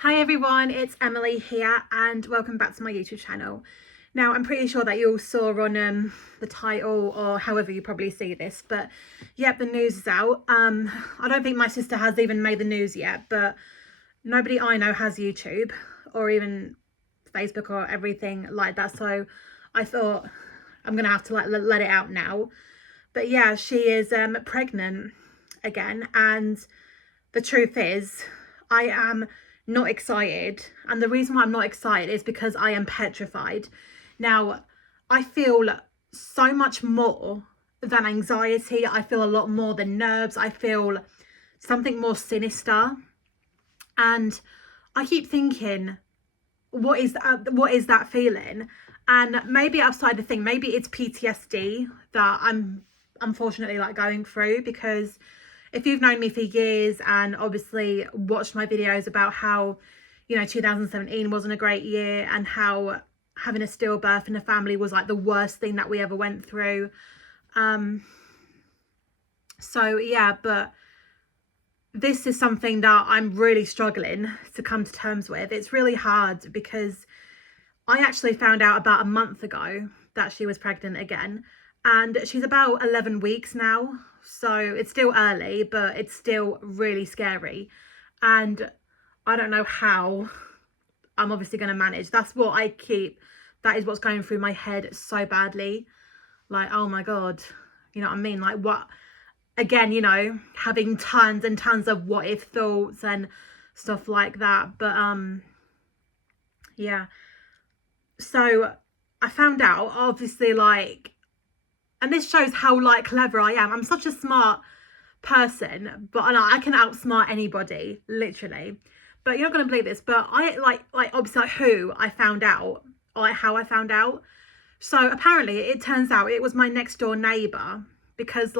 Hi everyone, it's Emily here and welcome back to my YouTube channel. Now I'm pretty sure that you all saw on the title or however you probably see this, but yep, the news is out. I don't think my sister has even made the news yet, but nobody I know has YouTube or even Facebook or everything like that, so I thought I'm gonna have to let it out now. But yeah, she is pregnant again, and the truth is I am not excited, and the reason why I'm not excited is because I am petrified. Now I feel so much more than anxiety. I feel a lot more than nerves. I feel something more sinister, and I keep thinking, what is that feeling? And maybe outside the thing, maybe it's PTSD that I'm unfortunately going through, because if you've known me for years and obviously watched my videos about how 2017 wasn't a great year and how having a stillbirth in the family was the worst thing that we ever went through, so yeah, but this is something that I'm really struggling to come to terms with. It's really hard because I actually found out about a month ago that she was pregnant again, and she's about 11 weeks now. So it's still early, but it's still really scary. And I don't know how I'm obviously going to manage. That is what's going through my head so badly. Oh my God, you know what I mean? What, again, having tons and tons of what if thoughts and stuff like that. But yeah. So I found out, obviously, and this shows how clever I am. I'm such a smart person, but I can outsmart anybody, literally. But you're not gonna believe this, but I obviously who I found out, or how I found out. So apparently it turns out it was my next door neighbour, because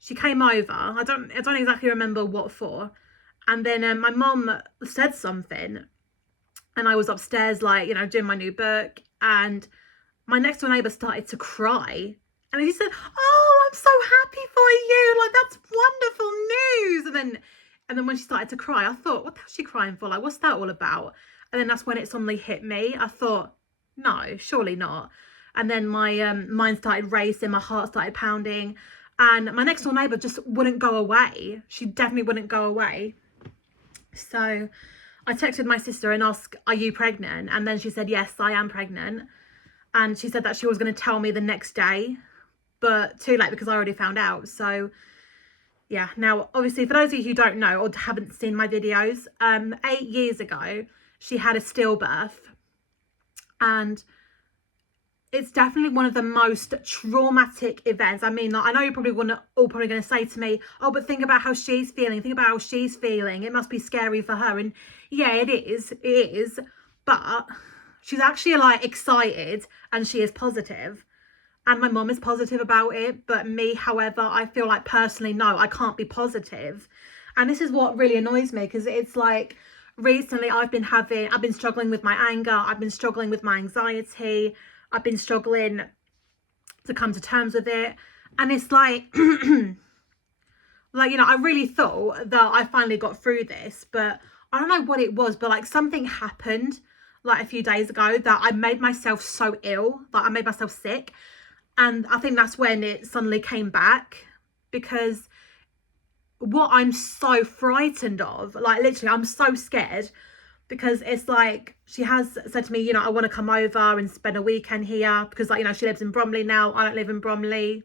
she came over. I don't exactly remember what for. And then my mum said something, and I was upstairs doing my new book, and my next door neighbour started to cry. And he said, "Oh, I'm so happy for you. That's wonderful news." And then when she started to cry, I thought, what the hell is she crying for? What's that all about? And then that's when it suddenly hit me. I thought, no, surely not. And then my mind started racing, my heart started pounding, and my next door neighbour just wouldn't go away. She definitely wouldn't go away. So I texted my sister and asked, "Are you pregnant?" And then she said, "Yes, I am pregnant." And she said that she was going to tell me the next day, but too late because I already found out. So yeah, now obviously for those of you who don't know or haven't seen my videos, 8 years ago she had a stillbirth, and it's definitely one of the most traumatic events. I mean, I know you're probably going to say to me, "Oh, but think about how she's feeling. Think about how she's feeling. It must be scary for her." And yeah, it is, but she's actually excited, and she is positive. And my mum is positive about it, but me, however, I feel personally, no, I can't be positive. And this is what really annoys me, because it's recently I've been struggling with my anger, I've been struggling with my anxiety, I've been struggling to come to terms with it. And it's I really thought that I finally got through this, but I don't know what it was, but something happened a few days ago that I made myself so ill, I made myself sick. And I think that's when it suddenly came back, because what I'm so frightened of, literally, I'm so scared, because it's she has said to me, "I want to come over and spend a weekend here," because she lives in Bromley now. I don't live in Bromley.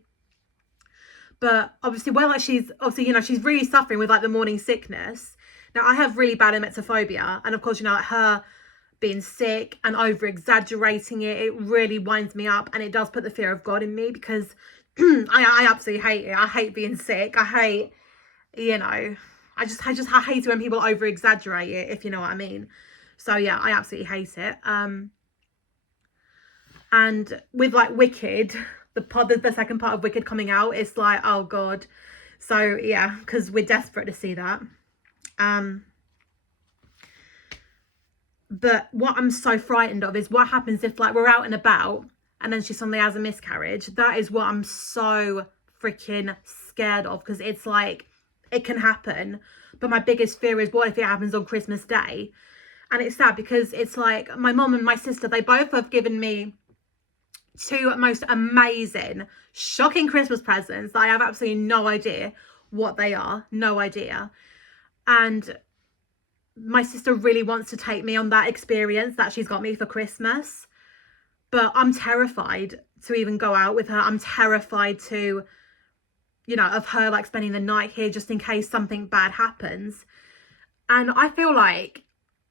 But obviously, she's obviously, she's really suffering with the morning sickness. Now I have really bad emetophobia, and of course, her being sick and over exaggerating it really winds me up, and it does put the fear of God in me, because I absolutely hate it. I hate being sick. I hate, I hate it when people over exaggerate it, if you know what I mean. So yeah, I absolutely hate it. And with Wicked, the second part of Wicked coming out, it's oh God. So yeah, because we're desperate to see that. But what I'm so frightened of is what happens if we're out and about and then she suddenly has a miscarriage. That is what I'm so freaking scared of, because it's it can happen. But my biggest fear is, what if it happens on Christmas Day? And it's sad because it's like my mom and my sister, they both have given me two most amazing, shocking Christmas presents that I have absolutely no idea what they are. No idea. And my sister really wants to take me on that experience that she's got me for Christmas. But I'm terrified to even go out with her. I'm terrified to, you know, of her like spending the night here just in case something bad happens. And I feel like,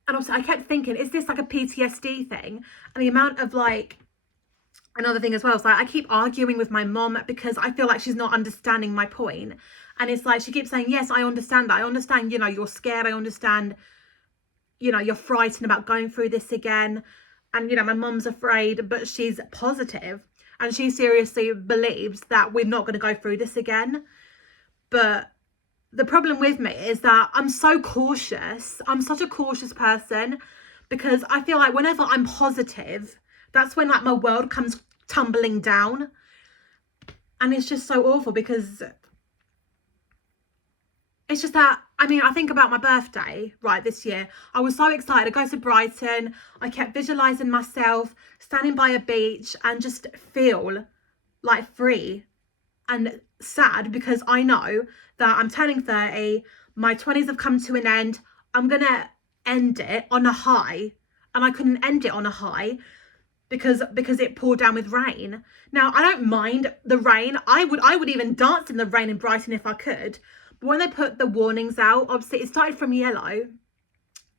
and also I kept thinking, is this like a PTSD thing? And the amount of like, another thing as well is like I keep arguing with my mom because I feel like she's not understanding my point. And it's like she keeps saying, yes, I understand that. I understand, you know, you're scared. I understand, you know, you're frightened about going through this again. And, you know, my mom's afraid, but she's positive. And she seriously believes that we're not going to go through this again. But the problem with me is that I'm so cautious. I'm such a cautious person because I feel like whenever I'm positive, that's when like my world comes tumbling down. And it's just so awful because it's just that, I mean, I think about my birthday, right, this year. I was so excited to go to Brighton. I kept visualising myself standing by a beach and just feel like free and sad because I know that I'm turning 30. My 20s have come to an end. I'm going to end it on a high. And I couldn't end it on a high because it poured down with rain. Now, I don't mind the rain. I would even dance in the rain in Brighton if I could. But when they put the warnings out, obviously it started from yellow.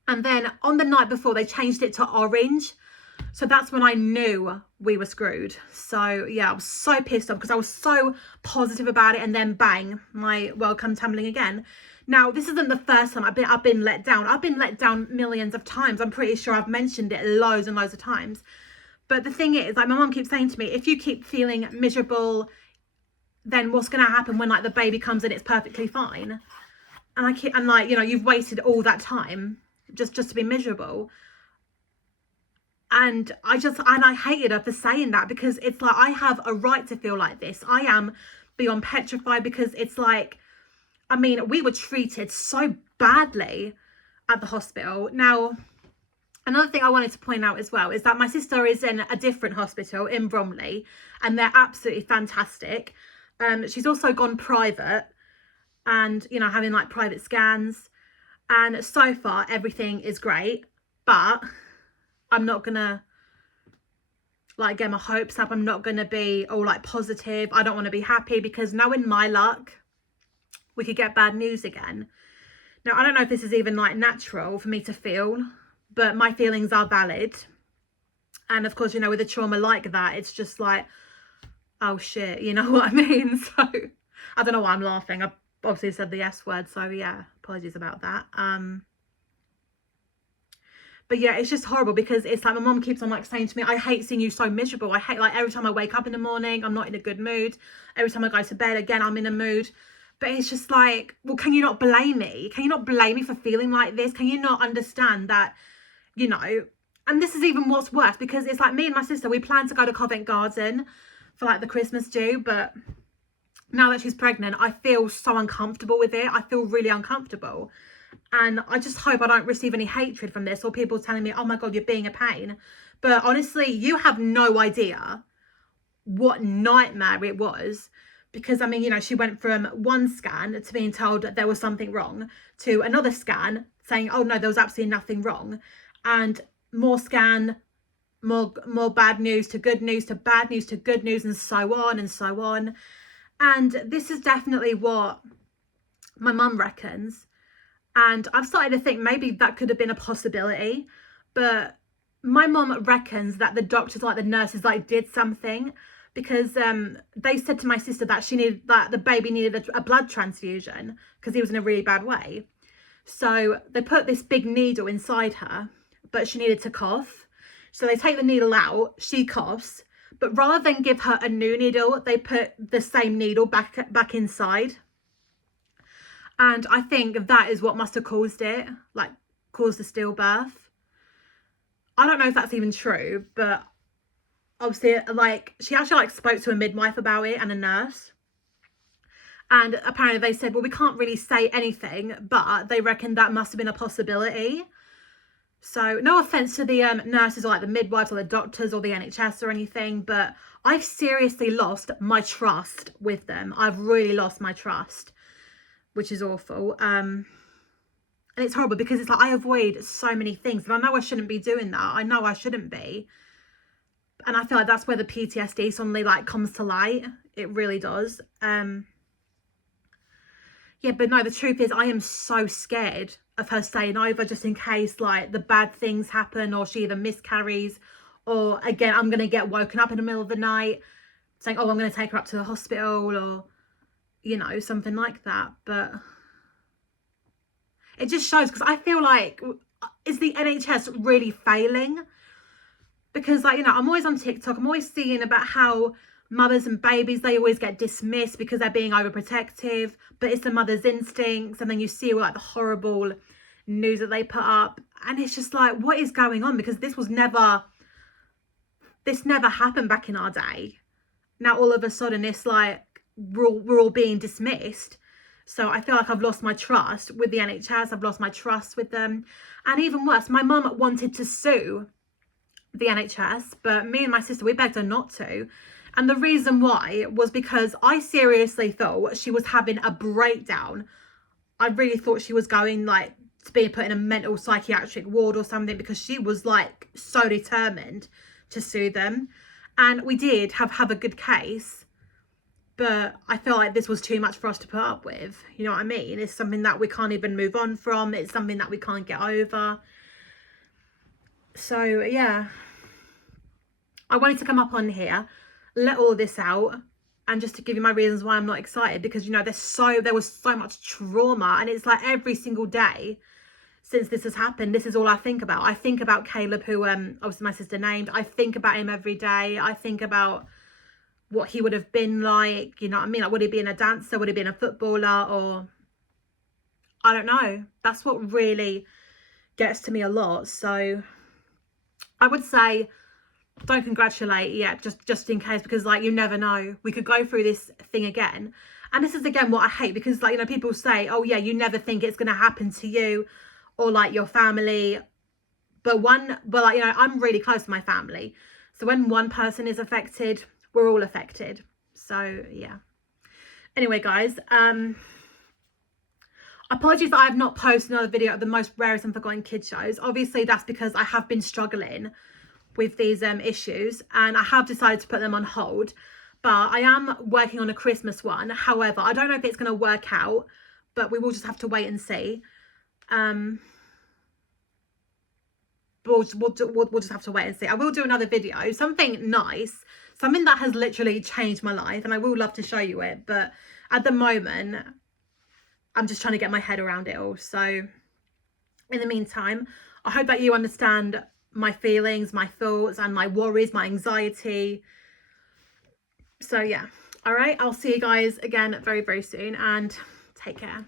And then on the night before, they changed it to orange. So that's when I knew we were screwed. So yeah, I was so pissed off because I was so positive about it. And then bang, my world come tumbling again. Now, this isn't the first time I've been let down. I've been let down millions of times. I'm pretty sure I've mentioned it loads and loads of times. But the thing is, like my mom keeps saying to me, if you keep feeling miserable, then what's going to happen when like the baby comes and it's perfectly fine? And like, you know, you've wasted all that time just to be miserable. And I hated her for saying that because it's like, I have a right to feel like this. I am beyond petrified because it's like, I mean, we were treated so badly at the hospital. Now, another thing I wanted to point out as well is that my sister is in a different hospital in Bromley and they're absolutely fantastic. She's also gone private and, you know, having like private scans. And so far, everything is great. But I'm not going to like get my hopes up. I'm not going to be all like positive. I don't want to be happy because knowing my luck, we could get bad news again. Now, I don't know if this is even like natural for me to feel, but my feelings are valid. And of course, you know, with a trauma like that, it's just like, oh shit, you know what I mean? So I don't know why I'm laughing. I obviously said the S word, so yeah, apologies about that. But yeah, it's just horrible because it's like my mom keeps on like saying to me, I hate seeing you so miserable. I hate like every time I wake up in the morning, I'm not in a good mood. Every time I go to bed, again, I'm in a mood. But it's just like, well, can you not blame me? Can you not blame me for feeling like this? Can you not understand that, you know, and this is even what's worse because it's like me and my sister, we planned to go to Covent Garden for like the Christmas do, but now that she's pregnant, I feel so uncomfortable with it. I feel really uncomfortable. And I just hope I don't receive any hatred from this or people telling me, oh my God, you're being a pain. But honestly, you have no idea what nightmare it was. Because, I mean, you know, she went from one scan to being told that there was something wrong to another scan saying, oh no, there was absolutely nothing wrong. And more scan, more bad news to good news to bad news to good news and so on and so on. And this is definitely what my mum reckons. And I've started to think maybe that could have been a possibility. But my mum reckons that the doctors, like the nurses, like did something because they said to my sister that the baby needed a blood transfusion because he was in a really bad way. So they put this big needle inside her, but she needed to cough. So they take the needle out, she coughs, but rather than give her a new needle, they put the same needle back inside. And I think that is what must have caused it, like caused the stillbirth. I don't know if that's even true, but obviously, like, she actually like spoke to a midwife about it and a nurse. And apparently they said, well, we can't really say anything, but they reckon that must have been a possibility. So no offense to the nurses or like the midwives or the doctors or the NHS or anything, but I've seriously lost my trust with them. I've really lost my trust, which is awful. And it's horrible because it's like I avoid so many things, and I know I shouldn't be doing that. I know I shouldn't be. And I feel like that's where the PTSD suddenly like comes to light. It really does. Yeah, but no, the truth is I am so scared of her staying over just in case like the bad things happen, or she either miscarries, or again I'm gonna get woken up in the middle of the night saying, oh, I'm gonna take her up to the hospital, or you know, something like that. But it just shows, because I feel like, is the NHS really failing? Because like, you know, I'm always on TikTok, I'm always seeing about how mothers and babies, they always get dismissed because they're being overprotective, but it's the mother's instincts. And then you see all like the horrible news that they put up, and it's just like, what is going on? Because this never happened back in our day. Now all of a sudden it's like we're all being dismissed. So I feel like I've lost my trust with the NHS. I've lost my trust with them. And even worse, my mum wanted to sue the NHS, but me and my sister, we begged her not to. And the reason why was because I seriously thought she was having a breakdown. I really thought she was going like to be put in a mental psychiatric ward or something, because she was like so determined to sue them. And we did have a good case, but I feel like this was too much for us to put up with. You know what I mean? It's something that we can't even move on from. It's something that we can't get over. So yeah, I wanted to come up on here, let all this out, and just to give you my reasons why I'm not excited, because you know there was so much trauma, and it's like every single day since this has happened, this is all I think about. I think about Caleb, who obviously my sister named. I think about him every day. I think about what he would have been like, you know what I mean? Like, would he been a dancer? Would he been a footballer? Or I don't know. That's what really gets to me a lot. So I would say don't congratulate yet, just in case, because like you never know, we could go through this thing again. And this is again what I hate, because like, you know, people say, oh yeah, you never think it's going to happen to you or like your family, but like, you know, I'm really close to my family, so when one person is affected, we're all affected. So yeah, anyway guys, apologies that I have not posted another video of the most rarest and forgotten kid shows. Obviously that's because I have been struggling with these issues, and I have decided to put them on hold, but I am working on a Christmas one. However, I don't know if it's going to work out, but we will just have to wait and see. We'll just have to wait and see. I will do another video, something nice, something that has literally changed my life, and I will love to show you it, but at the moment I'm just trying to get my head around it all. So in the meantime, I hope that you understand my feelings, my thoughts, and my worries, my anxiety. So yeah, all right, I'll see you guys again very, very soon, and take care.